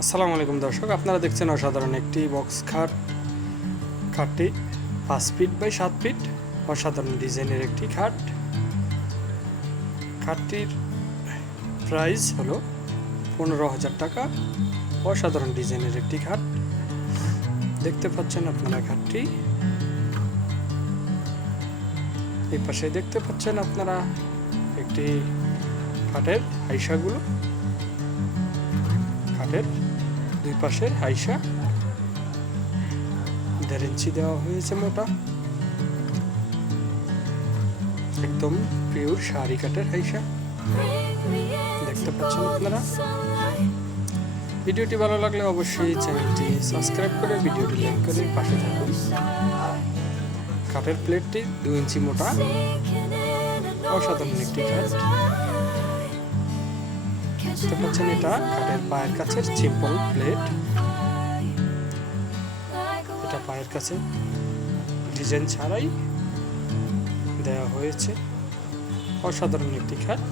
আসসালামু আলাইকুম দর্শক, আপনারা দেখছেন অসাধারণ একটি বক্স খাট। খাটটি 5 ফিট বাই 7 ফিট, অসাধারণ ডিজাইনের একটি খাট। খাটটির প্রাইস হলো 15,000 টাকা। অসাধারণ ডিজাইনের একটি খাট দেখতে পাচ্ছেন আপনারা। খাটটি এই পাশে দেখতে পাচ্ছেন আপনারা একটি খাটের হাইসাগুলো। খাটের দুই পাশের হাইসা 1.5 ইঞ্চি দেওয়া হয়েছে মোটা, একদম পিওর শাড়ি কাঠের হাইসা দেখতে পাচ্ছেন আপনারা। ভিডিওটি ভালো লাগলে অবশ্যই চ্যানেলটি সাবস্ক্রাইব করে ভিডিওটি লাইক করে পাশে থাকুন। কাঠের প্লেটটি 2 ইঞ্চি মোটা, অসাধারণ একটি কাঠ দেখতে পাচ্ছেন। এটা কাঠের পায়ের কাছে সিম্পল প্লেট, এটা পায়ের কাছে ডিজাইন ছাড়াই দেওয়া হয়েছে। অসাধারণ একটি খাট।